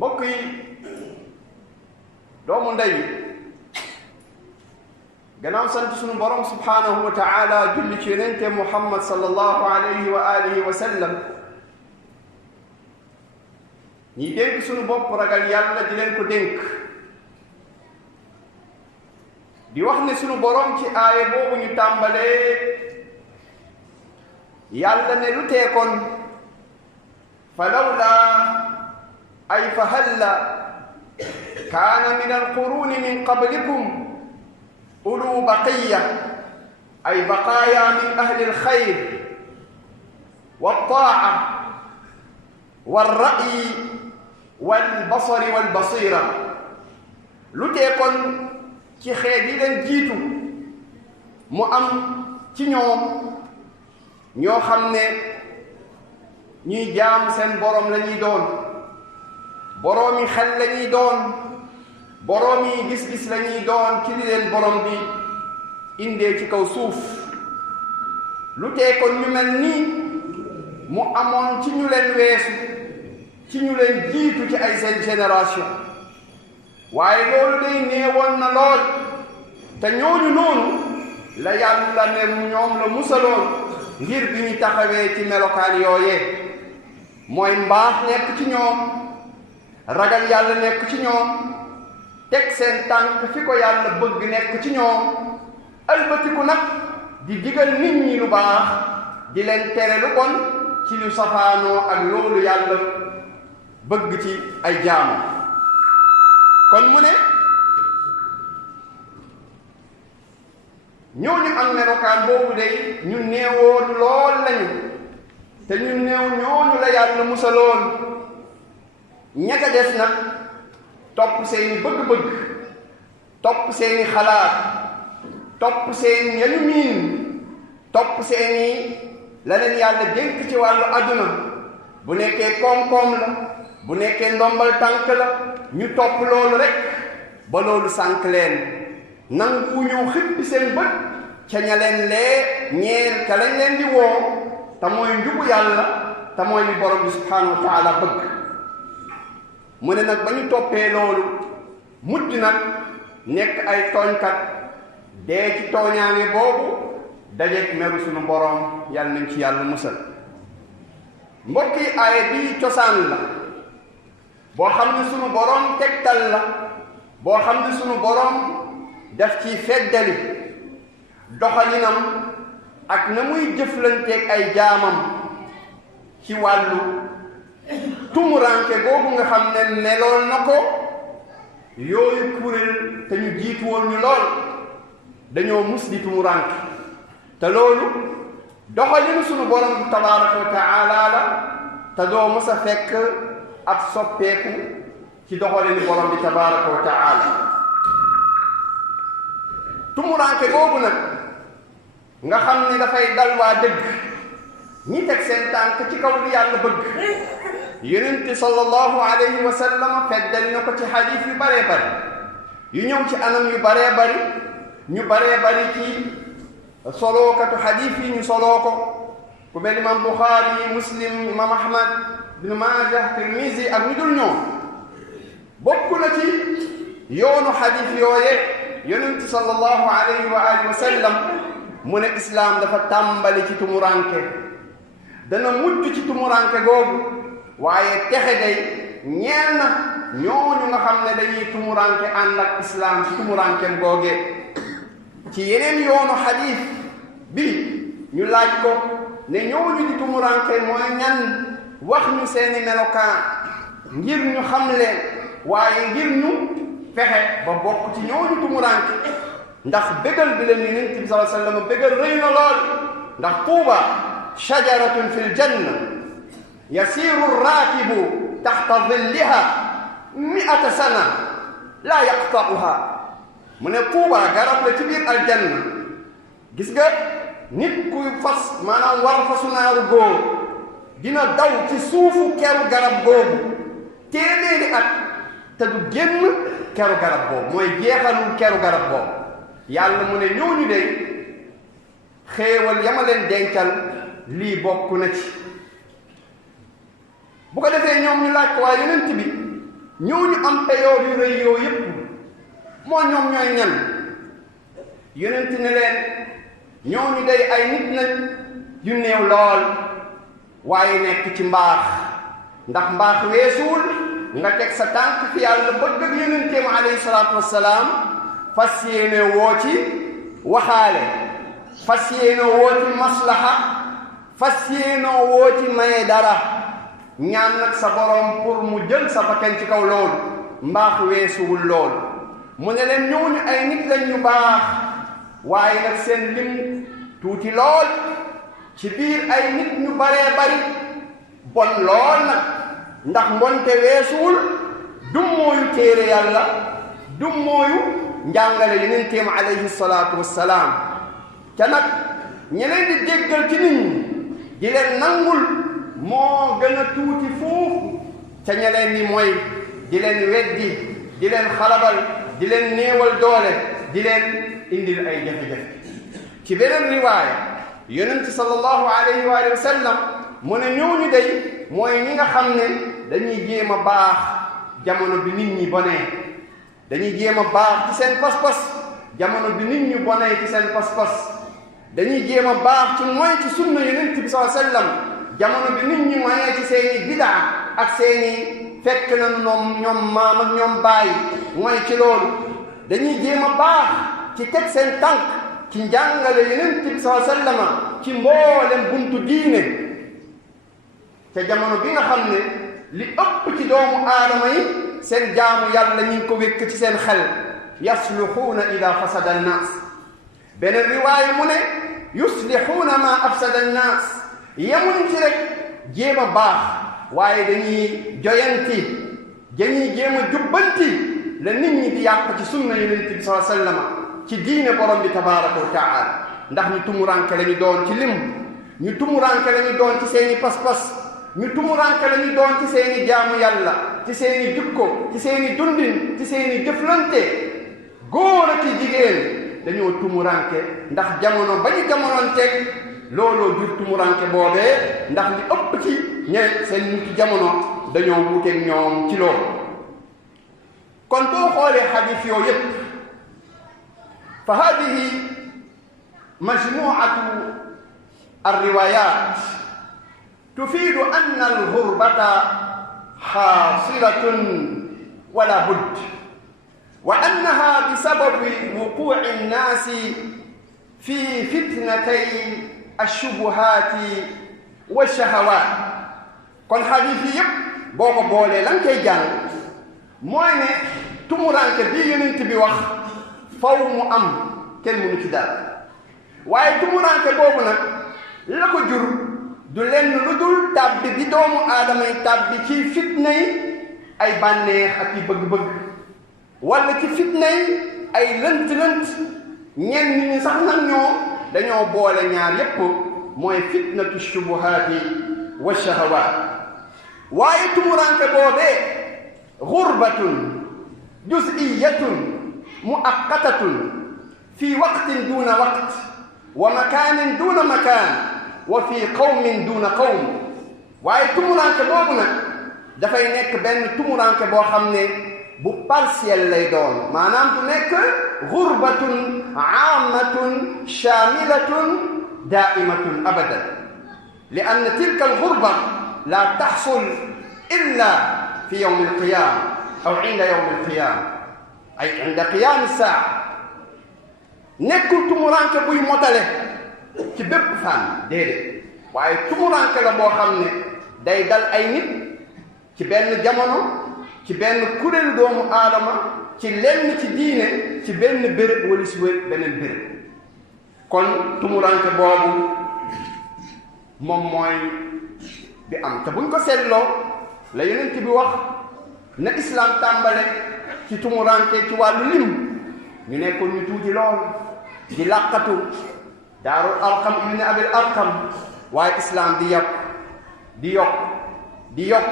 mbokk yi doomu ndey gannaaw sant sunu borom subhanahu wa taala julli ci yonente muhammad sallallahu alayhi wa alihi wa sallam ñi dénk sunu bopp ragal yàlla di leen ko dénk di wax ne sunu borom ci aaya boobu ñu tàmbalee yàlla ne lu teekoon falawla ay fa halla kaana min alquruni min qablikum ulu baqiya ay baqaaya min ahli alxayr waltaaca walra'yi walbasari walbasira lu teekoon ci xeet yi leen jiitu mu am ci ñoom ñoo xam ne ñuy jaam seen borom la ñuy doon boroomi xel la ñuy doon boroomi gis-gis la ñuy doon ci li leen borom bi indee ci kaw suuf lu teekoon ñu mel nii mu amoon ci ñu leen weesu ci ñu leen jiitu ci ay seen génération waaye loolu day néewoon na lool te ñooñu noonu la yàlla ne ñoom la musaloon ngir bi ñu taxawee ci melokaan yooyee mooy mbaax nekk ci ñoom ragal yàlla nekk ci ñoom teg seen tànk fi ko yàlla bëgg nekk ci ñoom albatiku nag di digal nit ñi lu baax di leen tere lu bon ci lu safaanoo ak loolu yàlla bëgg ci ay jaamu kon mu ne ñooñu am melokaan boobu day ñu néewoon lool lañu te ñu néew ñooñu la yàlla musaloon ñaka des nag topp seeni bëgg-bëgg topp seeni xalaat topp seeni yañu miin topp seeni la leen yàlla dénk ci wàllu àdduna bu nekkee koom-koom la bu nekkee ndombal tànk la ñu topp loolu rek ba loolu sànk leen nangu ñëw xippi seen bët ca ña leen lee ñeer ca lañ leen di woo te mooy njubu yàlla te mooy li borom bi subhanahu wa taala bëgg mu ne nag ba ñu toppee loolu mujj nag nekk ay tooñkat dee ci tooñaange boobu dajeek meru sunu borom yàlla nañ ci yàlla musal mbokk yi aaya bi cosaan la boo xam ne sunu borom tegtal la boo xam ne sunu borom daf ci feddali doxalinam ak na muy jëflanteeg ay jaamam ci wàllu tumuranke googu nga xam ne meloon na ko yooyu kuréel te ñu jiitu woon ñu lool dañoo mus di tumuranke te loolu doxalinu sunu borom tabaraka wa taala la te doo mës a fekk ab soppeeku ci doxalinu borom bi tabaraka wa taala tumuranke googu nag nga xam ne dafay dal waa dëgg ñi teg seen tànk ci kaw li yàlla bëgg yonent sallallahu alayhi wa sallam feddali na ko ci xadiis yu baree bari yu ñëw ci anam yu baree bari ñu baree bari ci solookatu xadiis yi ñu soloo ko ku mel imam Buxaari Muslim imam Ahmad ibn Maaja Tirmizi ak ñu dul ñoom bokk na ci yoonu xadiis yooye yonent sallallahu alayhi wa alihi wa sallam mu ne islaam dafa tàmbali ci tumuranke dana mujj ci tumuranke googu waaye texe day ñeel na ñooñu nga xam ne dañuy tumuranke ànd ak islaam ci tumurankeem googe ci yeneen yoonu xadiis bi ñu laaj ko ne ñooñu di tumuranke mooy ñan wax ñu seeni melokaan ngir ñu xam leen waaye ngir ñu fexe ba bokk ci ñooñu tumuranke ndax bégal bi leen yonent bi sallallahu alayhi wa sallam bégal rëy na lool ndax tuuba shajaratun fil janna yasiru raakibu taxta zilliha 100 sana laa yaqta'uha mu ne tuuba garab la ci biir aljanna gis nga nit kuy fas maanaam war fasu naaru góor dina daw ci suufu keru garab googu téeméeri at te du génn keru garab boobu mooy jeexalul keru garab boobu yàlla mu ne ñooñu de xéewal yama leen dencal lii bokk na ci bu ko defee ñoom ñu laaj ko waaye yonent bi ñooñu am payoor yu rëy yoo yépp moo ñoom ñooy ñan yonent ne leen ñooñu day ay nit nañ yu néew lool waaye nekk ci mbaax ndax mbaax weesuwul nga teg sa tànk fi yàlla bëgg ak yonenteem alayhi salaatu wassalaam fas yéene woo ci waxaale fas yéene woo ci maslaha fas yéene woo ci maye dara ñaan nag sa borom pour mu jël sa bakkan ci kaw loolu mbaax weesuwul loolu mu ne leen ñooñu ay nit lañ ñu baax waaye nag seen lim tuuti lool ci biir ay nit ñu baree bari bon lool nag ndax mbonte weesuwul dummooyu téere yàlla dummooyu njàngale yonenteem alayhi salaatu wassalaam ca nag ñeneen di déggal ci nit ñi di leen nangul moo gën a tuuti foofu ca ñeneen ni mooy di leen weddi di leen xalabal di leen néewal doole di leen indil ay jafe-jafe ci beneen riwaaya yonent sallallahu alayhi wa sallam mu ne ñooñu day mooy ñi nga xam ne dañuy jéem a baax jamono bi nit ñi bonee dañuy jéem a baax ci seen pas-pas jamono bi nit ñi bonee ci seen pas-pas dañuy jéem a baax ci mooy ci sunna yonent bi sallallahu alayhi wa sallam jamono bi nit ñi moyee ci seeni bidaa ak seeni fekk na ñoom maam ak ñoom bàyyi mooy ci loolu dañuy jéem a baax ci teg seen tànk ci njàngale yonent bi sallallahu alayhi wa sallam ci mboolem buntu diine te jamono bi nga xam ne li ëpp ci doomu aadama yi seen jaamu yàlla ñu ngi ko wékk ci seen xel yasluxuuna ida fasada annaas beneen riwaaya mu ne yuslixuuna ma afsada annaas yemuñ ci rek jéem a baax waaye dañuy joyanti dañuy jéem a jubbanti la nit ñi di yàq ci sunna yonent bi sallallahu alayhi wa sallam ci diine borom bi tabaraka wa taala ndax ñu tumuranke la ñu doon ci lim ñu tumuranke la ñu doon ci seeni pas-pas ñu tumuranke la ñu doon ci seeni jaamu yàlla ci seeni jukko ci seeni dundin ci seeni jëflante góor ak jigéen dañoo tumuranke ndax jamono ba ñu jamononteeg looloo jur tumuranke boobee ndax li ëpp ci ñe seen nit jamono dañoo wuuteeg ñoom ci loolu kon boo xoolee xadiis yooyu yépp fa hadihi majmuatu alriwayat tufiidu anna algurbata xaasilatun wala budd wa annaha bisababi wuquuci annaasi fi fitnatay alshubuhaati walshahawaat kon xadiis yi yépp boo ko boolee lan koy jàng mooy ne tumuranke bii yonent bi wax faw mu am kenn mënu ci dara waaye tumuranke boobu nag la ko jur du lenn lu dul tàbbi bi doomu aadama yi tàbbi ci fitna yi ay bànneex ak i bëgg-bëgg wala ci fitna yi ay lënt-lënt ñenn ñi sax nag dañoo boole ñaar yépp mooy fitnatu shubuhaati wa shahawaat waaye tumuranke boobee gurbatun juz'iyatun muaqqatatun fi waqtin duna waqt wa makaanin duna makaan wa fi qawmin duna qawm waaye tumuranke boobu nag dafay nekk benn tumuranke boo xam ne bu partiel lay doon maanaam du nekk gurbatun aamatun shaamilatun daa'imatun abadan li anna tilka al-gurba la taxsul illa fi yawm al-qiyaama aw inda yawm al-qiyaama ay inda qiyaam as-saa'a nekkul tumuranke buy motale ci bépp fànn déedéet waaye tumuranke la boo xam ne day dal ay nit ci benn jamono ci benn kuréelu doomu aadama ci lenn ci diine ci benn béréb wala si beneen béréb kon tumuranke boobu moom mooy bi am te buñ ko seetloo la yonent bi wax na islam tàmbale ci tumuranke ci wàllu lim ñu nekkoon ñu tuuti lool di làqatu daarul arqam ibn abil arqam waaye islam di yokk di yokk di yokk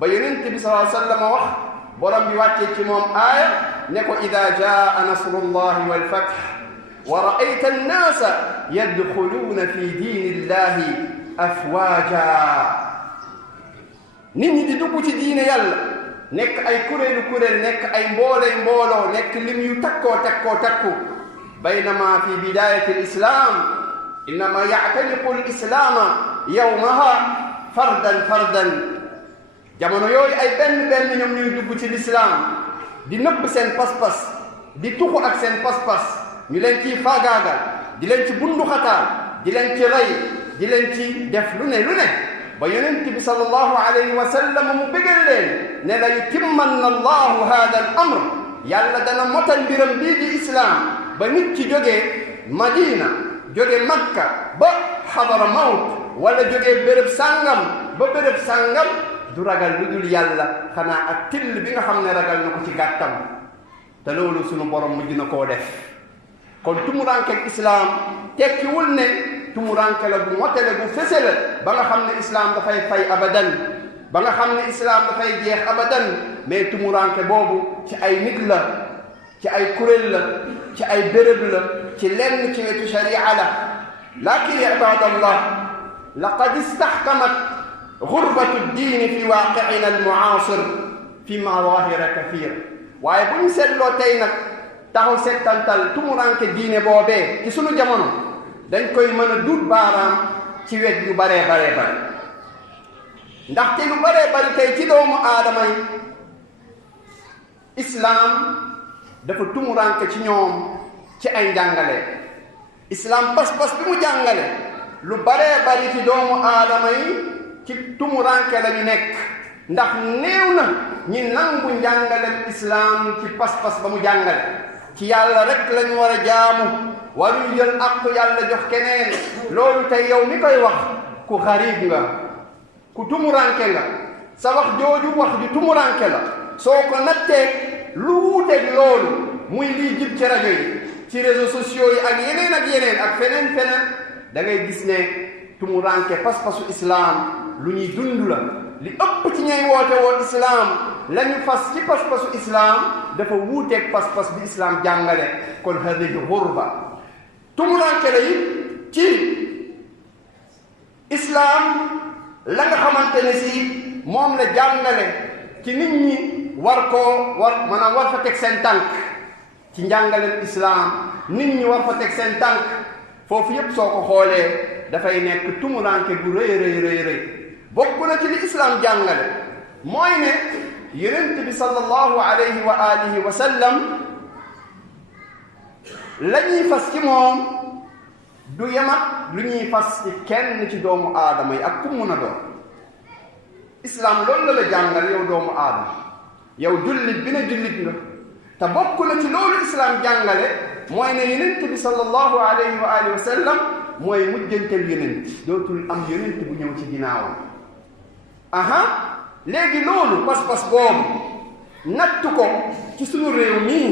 ba yonent bi sallallahu alayhi wa sallam wax borom bi wàccee ci moom aaya ne ko ida jaa nasrullahi wal fath wa ra'ayta annaasa yadxuluuna fi diinillahi afwaaja nit ñi di dugg ci diine yàlla nekk ay kuréel nekk ay mbooloo nekk lim yu takku baynama fi bidayati al-islam innama ya'taniqu al-islaama yawmaha fardan jamono yooyu ay benn ñoom ñuy dugg ci l'islam di nëbb seen pas-pas di tuxu ak seen pas-pas ñu leen ciy faagaagal di leen ci bunduxataal di leen ci rey di leen ci def lu ne ba yonent bi sallallahu alayhi wa sallam mu bégal leen ne la yutimmanna allahu hada al amr yàlla dana motal mbiram bii di islam ba nit ci jógee Madina jóge Makka ba xadara mawt wala jógee béréb sàngam ba béréb sàngam du ragal lu dul yàlla xanaa ak till bi nga xam ne ragal na ko ci gàttam te loolu sunu borom mujj na koo def kon tumurankeeg islaam tekkiwul ne tumuranke la bu motale bu fese la ba nga xam ne islaam dafay fay abadan ba nga xam ne islaam dafay jeex abadan mais tumuranke boobu ci ay nit la ci ay kuréel la ci ay béréb la ci lenn ci wetu sharia la lakin ibadallah laqad istahkamat gurbatu diini fi waaqicina almucaasir fi madaahira kathira waaye bu ñu seetloo tey nag taxaw settantal tumuranke diine boobee ci sunu jamono dañ koy mën a duut baaraam ci wet yu bare ndaxte lu bare bari tey ci doomu aadama yi islaam dafa tumuranke ci ñoom ci ay njàngale islaam pas-pas bi mu jàngale lu bare bari ci doomu aadama yi ci tumuranke la ñu nekk ndax néew na ñi nangu njàngalem islaam ci pas-pas ba mu jàngale ci yàlla rek lañu war a jaamu waruñu jël àqu yàlla jox keneen loolu tey yow mi koy wax ku xarib nga ku tumuranke nga sa wax jooju wax ju tumuranke la soo ko nattee lu wuuteeg loolu muy lii jib ci rajo yi ci réseaux sociaux yi ak yeneen ak feneen da ngay gis ne tumuranke pas-pasu islaam lu ñuy dund la li ëpp ci ñay woote woo islaam lañu fas ci pas-pasu islaam dafa wuuteeg pas-pas bi islaam jàngale kon hadihi ghurba tumuranke la it ci islaam la nga xamante ne si moom la jàngale ci nit ñi war fa teg seen tànk ci njàngaleem islaam nit ñi war fa teg seen tànk foofu yépp soo ko xoolee dafay nekk tumuranke gu rëy bokk na ci li islaam jàngale mooy ne yonent bi sallallahu alayhi wa alihi wa sallam la ñuy fas ci moom du yemat lu ñuy fas ci kenn ci doomu aadama yi ak ku mun a doon islaam loolu la la jàngal yow doomu aadama yow jullit bi ne jullit nga te bokk na ci loolu islaam jàngale mooy ne yonent bi sallallahu alayhi wa alihi wa sallam mooy mujjantal yonent dootul am yonent bu ñëw ci ginnaawam léegi loolu pas-pas boobu nattu ko ci sunu réew mii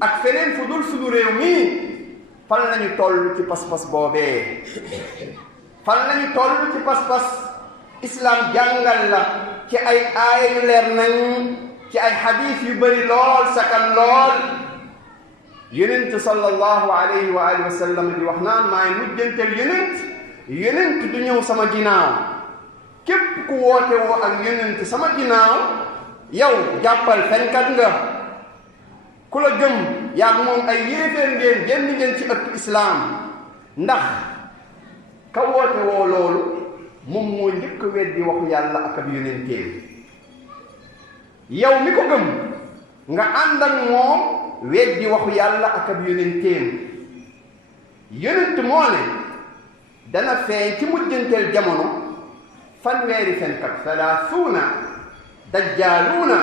ak feneen fu dul sunu réew mii fan lañu toll ci pas-pas boobee fan lañu toll ci pas-pas islam jàngal la ci ay aaya yu leer nañ ci ay xadiis yu bëri lool sakan lool yonent sallallahu alayhi wa alihi wa sallam di wax naan maay mujjantal yonent du ñëw sama ginnaaw képp ku woote woo ak yonent sama ginnaaw yow jàppal fenkat nga ku la gëm yaag moom ay yéeféer ngeen ci ëttu islaam ndax ka woote woo loolu moom moo njëkk a weddi waxu yàlla ak ab yonenteem yow mi ko gëm nga ànd ak moom weddi waxu yàlla ak ab yonenteem yonent moo ne dana feeñ ci mujjanteel jamono fanweeri fenkat salaasuuna dajjaaluuna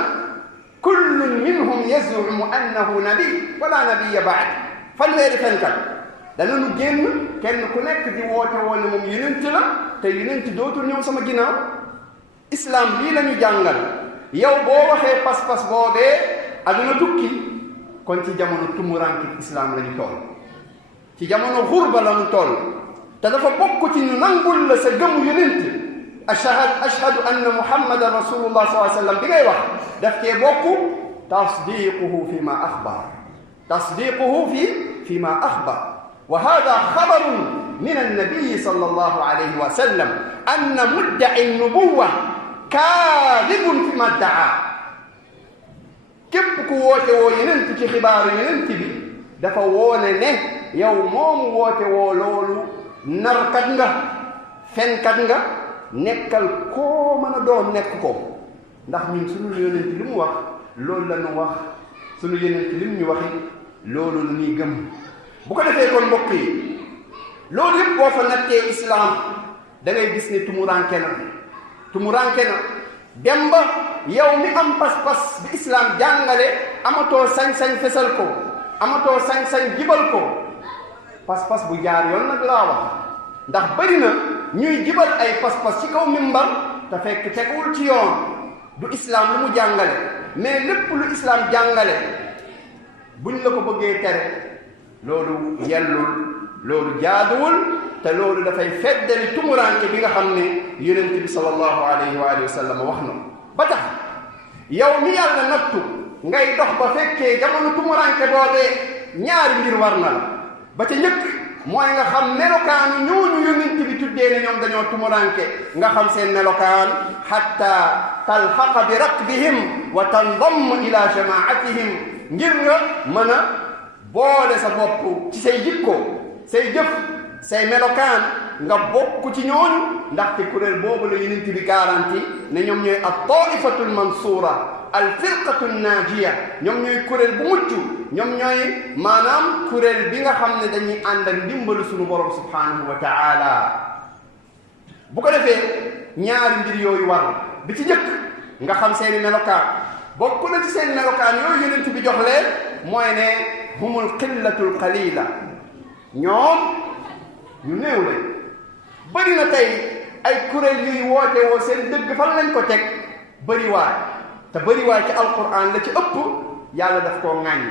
kullun minhum yazumu annahu nabi wala nabiya baad fanweeri fenkat danañu génn kenn ku nekk di woote woon ne moom yonent la te yonent dootul ñëw sama ginnaaw islam lii la ñu jàngal yow boo waxee pas-pas boobee aduna tukki kon ci jamono tumuranki islam la ñu toll ci jamono xurba la ñu toll te dafa bokk ci ñu nangul la sa gëmu yonent ashhadu anna muhammadan rasulullah sallallahu alayhi wa sallam bi ngay wax daf cee bokk tasdiquhu fi ma axbar fi ma axbar wa hada xabarun min annabiyi sallallahu alayhi wa sallam anna mudda'i nubuwa kaadibun fi ma daa ku woote woo yenent ci xibaaru yenent bi dafa woone ne yow moomu woote woo loolu narkat nga fenkat nga nekkal koo mën a doon nekk ko ndax ñun suñu yenent li mu wax loolu la ñu wax suñu yenent li mu ñu waxi loolu la ñuy gëm bu ko defee kon mbokk yi loolu yëpp boo fa nattee islam da ngay gis ne tumuranke na dem ba yow mi am pas-pas bi islam jàngale amatoo sañ-sañ fesal ko amatoo sañ-sañ jibal ko pas-pas bu jaar yoon nag laa wax ndax bari na ñuy jibal ay pas-pas ci kaw mimbar te fekk teguwul ci yoon du islam lu mu jàngale mais lépp lu islam jàngale buñ la ko bëggee tere loolu yellul loolu jaaduwul te loolu dafay feddali tumuranke bi nga xam ne yonent bi sallallahu alayhi wa sallam wax na ba tax yow mi yàlla nattu ngay dox ba fekkee jamono tumuranke boobee ñaari mbir war na la ba ca njëkk mooy nga xam melokaanu ñooñu yonent bi tuddee ne ñoom dañoo tumuranke nga xam seen melokaan hatta talhaqa bi rakbihim wa tandamm ila jamaatihim ngir nga mën a boole sa bopp ci say jikko say jëf say melokaan nga bokk ci ñooñu ndaxte kuréel boobu la yonent bi garanti ne ñoom ñooy at-ta'ifatul mansura al-firqatul najiya ñoom ñooy kuréel bu mucc ñoom ñooy maanaam kuréel bi nga xam ne dañuy ànd ak ndimbalu suñu borom subhanahu wa ta'ala bu ko defee ñaari mbir yooyu war bi ci njëkk nga xam seeni melokaan bokk na ci seen melokaan yooyu yonent bi jox leen mooy ne humul qillatul qalila ñoom ñu néew lañ bëri na tey ay kuréel yuy woote woo seen dëgg fan lañ ko teg bëriwaay te bëriwaay ci alquran la ci ëpp yàlla daf koo ŋàññ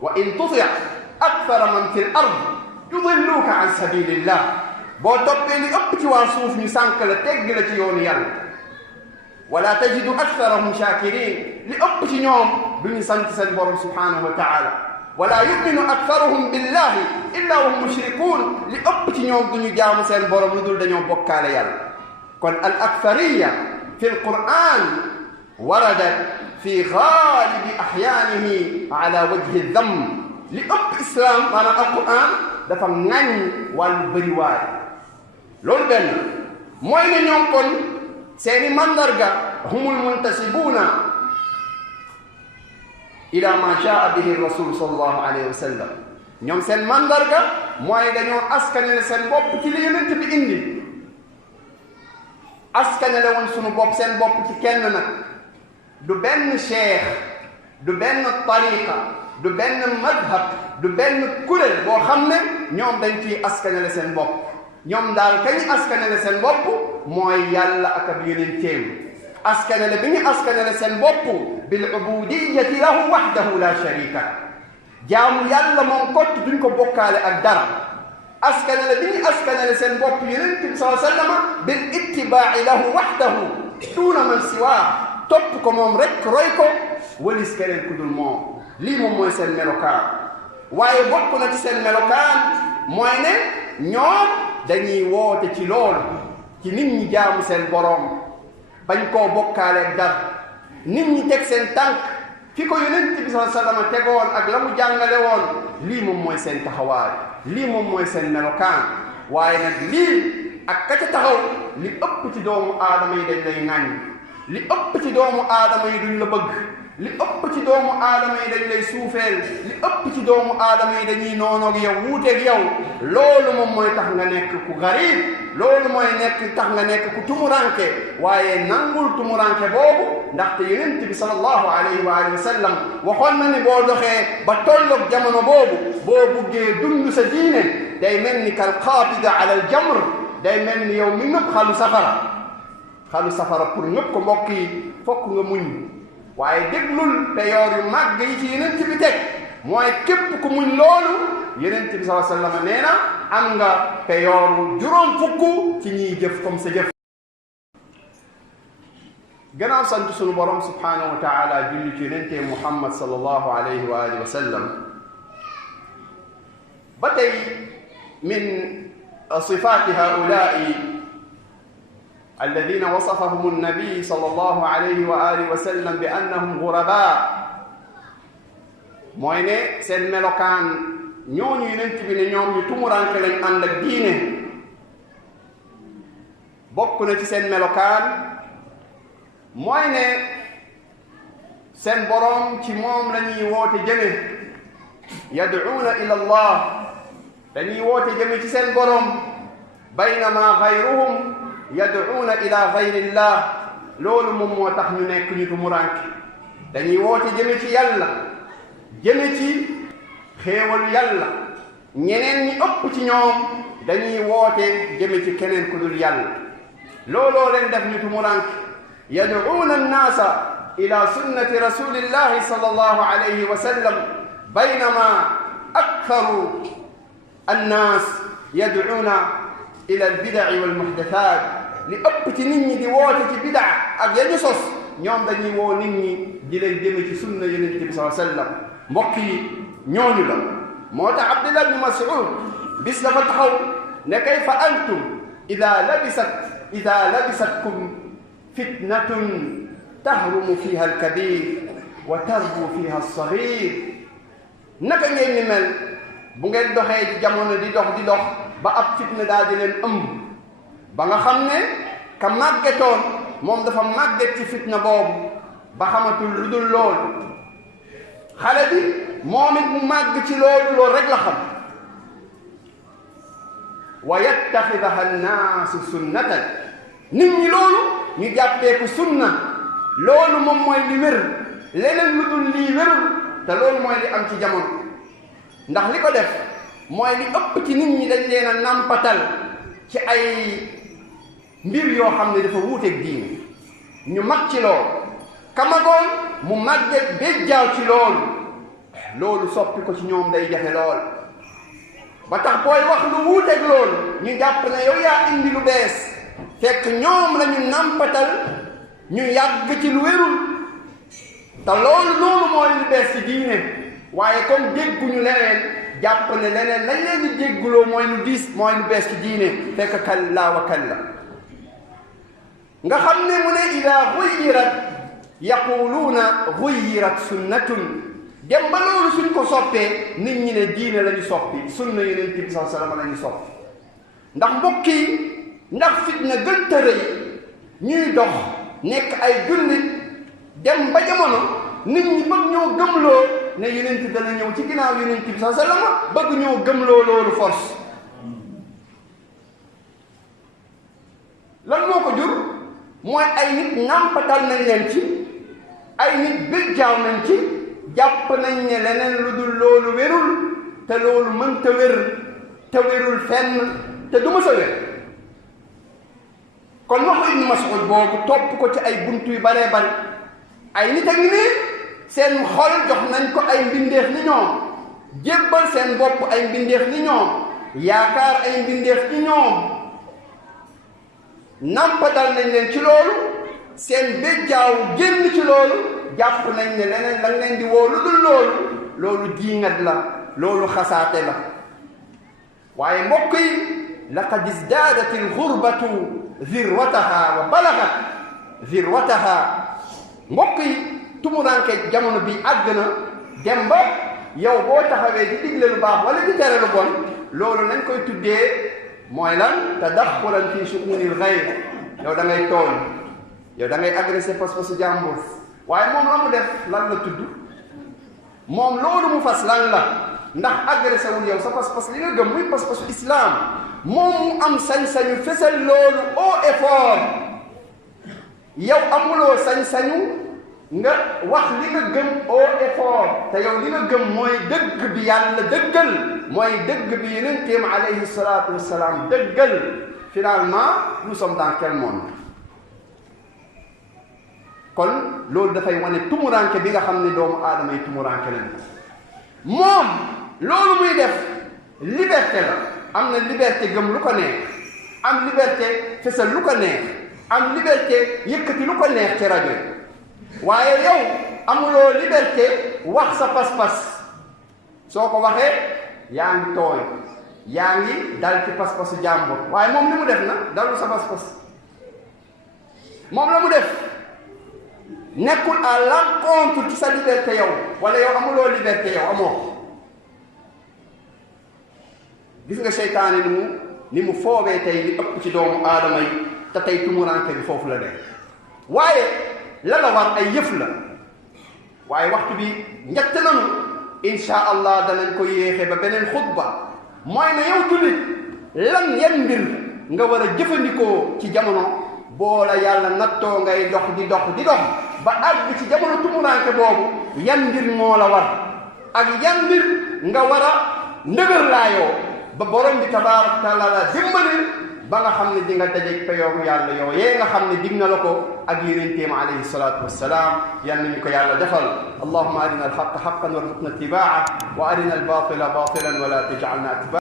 wa in tuti akthara man fi l ard yudilluka an sabilillah boo toppee li ëpp ci waa suuf ñu sànk la tegg la ci yoonu yàlla wala tajidu aktharahum shakirin li ëpp ci ñoom duñu sant seen borom subhanahu wa taala wala yuminu aktharuhum billahi illa wahum mushrikun li ëpp ci ñoom duñu jaamu seen borom lu dul dañoo bokkaale yàlla kon al akthariya fi l quran waradat fi xaalibi axyaanihi ala wajhi dam li ëpp islam maanaam alquran dafa ŋañ wàllu bëriwaay loolu benn mooy ne ñoom kon seeni mandarga humul muntasibuuna ila ma jaa bihi rasul sallallahu alayhi wa sallam ñoom seen mandarga mooy dañoo askanale seen bopp ci li yonent bi indi askanale woon sunu bopp seen bopp ci kenn nag du benn cheikh du benn tariqa du benn madhab du benn kuréel boo xam ne ñoom dañ ciy askanale seen bopp ñoom daal kañ askanale seen bopp mooy yàlla ak ab yonenteem askanale bi ñu askanale seen bopp bil ubudiyati lahu wahdahu la sharika jaamu yàlla moom kott duñ ko bokkaale ak dara askanale bi ñu askanale seen bopp yonent bi sallallahu alayhi wa sallam bil ittibaa'i lahu wahdahu duuna man siwaa topp ko moom rek roy ko walis keneen ku dul moom lii moom mooy seen melokaan waaye bokk na ci seen melokaan mooy ne ñoom dañuy woote ci loolu ci nit ñi jaamu seen boroom bañ koo bokkaale dar nit ñi teg seen tànk fi ko yonent bi sallallahu alayhi wa sallam tegoon ak la mu jàngale woon lii moom mooy seen taxawaay lii moom mooy seen melokaan waaye nag lii ak ka ca taxaw li ëpp ci doomu aadama yi dañ lay ŋàññ li ëpp ci doomu aadama yi duñ la bëgg li ëpp ci doomu aadama yi dañ lay suufeel li ëpp ci doomu aadama yi dañuy noonoog yow wuuteeg yow loolu moom mooy tax nga nekk ku garib loolu mooy tax nga nekk ku tumuranke waaye nangul tumuranke boobu ndaxte yonent bi sallallahu alayhi wa alihi wa sallam waxoon na ni boo doxee ba tolloog jamono boobu boo buggee dund sa diine day mel ni kal qaabida ala al jamr day mel ni yow mi nëpp xalu safara pour ñëpp ko mbokk yi fokk nga muñ waaye déglul te yoor yu màgg yi ci yonent bi teg mooy képp ku muñ loolu yonent bi sallallahu alayhi wa sallam nee na am nga te yooru juróom fukk ci ñiy jëf comme sa jëf gannaaw sant sunu borom subhanahu wa taala julli ci yonente Muhammad sallallahu alayhi wa alihi wa sallam ba tey min sifaati haulaai الذين وصفهم النبي صلى الله عليه وآله وسلم بأنهم غرباء mooy ne seen melokaan ñooñu yonent bi ne ñoom ñu tumuranke lañ ànd ak diine bokk na ci seen melokaan mooy ne seen boroom ci moom la ñuy woote jëme yad'uuna ila allah dañuy woote jëme ci seen boroom baynama gayruhum yad'uuna ila gayrillah loolu moom moo tax ñu nekk ñu tumuranke dañuy woote jëme ci yàlla jëme ci xéewalu yàlla ñeneen ñi ëpp ci ñoom dañuy woote jëme ci keneen ku dul yàlla looloo leen def ñu tumuranke yad'uuna annaasa ila sunnati rasulillahi sallallahu alayhi wa sallam baynama aktharu annaas yad'uuna ila albidaci walmuhdathat li ëpp ci nit ñi di woote ci bidaa ak yañu sos ñoom dañuy woo nit ñi di leen jëme ci sunna yonent bi sallallahu alayhi wa sallam mbokk yi ñooñu la moo tax Abdullah ibn Mas'ud bis dafa taxaw ne kayfa antum ida labisatkum fitnatun tahrumu fiha alkabir wa tarbu fiha alsaghir naka ngeen ni mel bu ngeen doxee di jamono di dox ba ab fitna daal di leen ëmb ba nga xam ne ka màggetoon moom dafa màgget ci fitna boobu ba xamatul lu dul loolu xale bi moom it mu màgg ci loolu rek la xam wa yattaxidaha annaasu sunnatan nit ñi loolu ñu jàppee ko sunna loolu moom mooy li wér leneen lu dul lii wérul te loolu mooy li am ci jamono ndax li ko def mooy li ëpp ci nit ñi dañ leen a nampatal ci ay mbir yoo xam ne dafa wuuteeg diine ñu mag ci loolu kamagoon mu màgget béjjaaw ci loolu soppi ko ci ñoom day jafe lool ba tax booy wax lu wuuteeg loolu ñu jàpp ne yow yaa indi lu bees fekk ñoom la ñu nampatal ñu yàgg ci lu wérul te loolu mooy lu bees ci diine waaye comme dégguñu leneen jàpp ne leneen lañ leen di dégguloo mooy lu diis mooy lu bees ci diine fekk kalla wa kalla nga xam ne mu ne ida xuyirat yaquluuna xuyirat sunnatun dem ba loolu suñ ko soppee nit ñi ne diine la ñu soppi sunna yonent bi sallallahu alayhi wa sallam la ñu soppi ndax mbokk yi ndax fitna gën a rëy ñuy dox nekk ay jullit dem ba jamono nit ñi bëgg ñoo gëmloo ne yonent dana ñëw ci ginnaaw yonent bi sallallahu alayhi wa sallam bëgg ñoo gëmloo loolu force lan moo ko jur mooy ay nit nàmpatal nañ leen ci ay nit béjjaaw nañ ci jàpp nañ ne leneen lu dul loolu wérul te loolu mënta wér te wérul fenn te du ma sa wér kon waxu Ibn Mas'ud boobu topp ko ci ay buntu yu baree bari ay nit a ngi nii seen xol jox nañ ko ay mbindeef ni ñoom jébbal seen bopp ay mbindeef ni ñoom yaakaar ay mbindeef ni ñoom nampatal nañ leen ci loolu seen béjjaaw génn ci loolu jàpp nañ ne leneen lañ leen di woo lu dul loolu diingat la loolu xasaate la waaye mbokk yi laqad izdadat alxurbatu zirwataha wa balagat zirwataha mbokk yi tumuranke jamono bi àgg na dem ba yow boo taxawee di digle lu baax wala di tere lu bon loolu nañ koy tuddee mooy lan tadaxulan fi shu'unil ghayr yow da ngay tooñ yow da ngay agressé pas-pasu jàmbur waaye moom la mu def lan la tudd moom loolu mu fas lan la ndax agressé wul yow sa pas-pas li nga gëm muy pas-pasu islam moom mu am sañ-sañu fesal loolu haut et fort yow amuloo sañ-sañu nga wax li nga gëm haut et fort te yow li nga gëm mooy dëgg bi yàlla dëggal mooy dëgg bi yonenteem alayhi salaatu wassalaam dëggal finalement nous sommes dans quel monde kon loolu dafay wane tumuranke bi nga xam ne doomu aadama yi tumuranke lañ moom loolu muy def liberté la am na liberté gëm lu ko neex am liberté fesal lu ko neex am liberté yëkkati lu ko neex ci rajo waaye yow amuloo liberté wax sa pas-pas soo ko waxee yaa ngi tooy yaa ngi dal ci pas-pasu jàmbur waaye moom li mu def na dalu sa pas-pas moom la mu def nekkul à l'encontre ci sa liberté yow wala yow amuloo liberté yow amoo. gis nga seytaane ni mu foobee tey li ëpp ci doomu aadama yi te tey tumuranke bi foofu la nekk. waaye la la war ay yëf la waaye waxtu bi njëkk nañu insha allah danañ ko yéexe ba beneen xutba mooy ne yow jullit lan yan mbir nga war a jëfandikoo ci jamono boo la yàlla nattoo ngay dox di dox ba àgg ci jamono tumuranke boobu yan mbir moo la war ak yan mbir nga war a ndëgër laayoo ba borom bi tabaaraka taala la dimbali ba nga xam ne di nga dajeeg peyoogu yàlla yow yee nga xam ne dig na la ko ak yonenteem alayhi salaatu wassalaam yal nañu ko yàlla defal allahumma arina alxaqa xaqan warzuqna ittibaa'a wa arina albatila batilan wala taj'alna atbaa'a